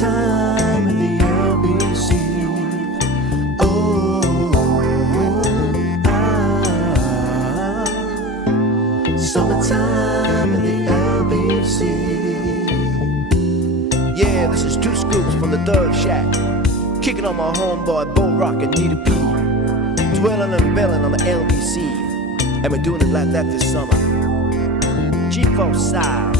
Summertime in the LBC. Oh, summertime in the LBC. Yeah, this is Two Scoops from the Third Shack, kicking on my homeboy Bo Rock and Nita P, dwelling and belling on the LBC, and we're doing it like that this summer. G4 Style.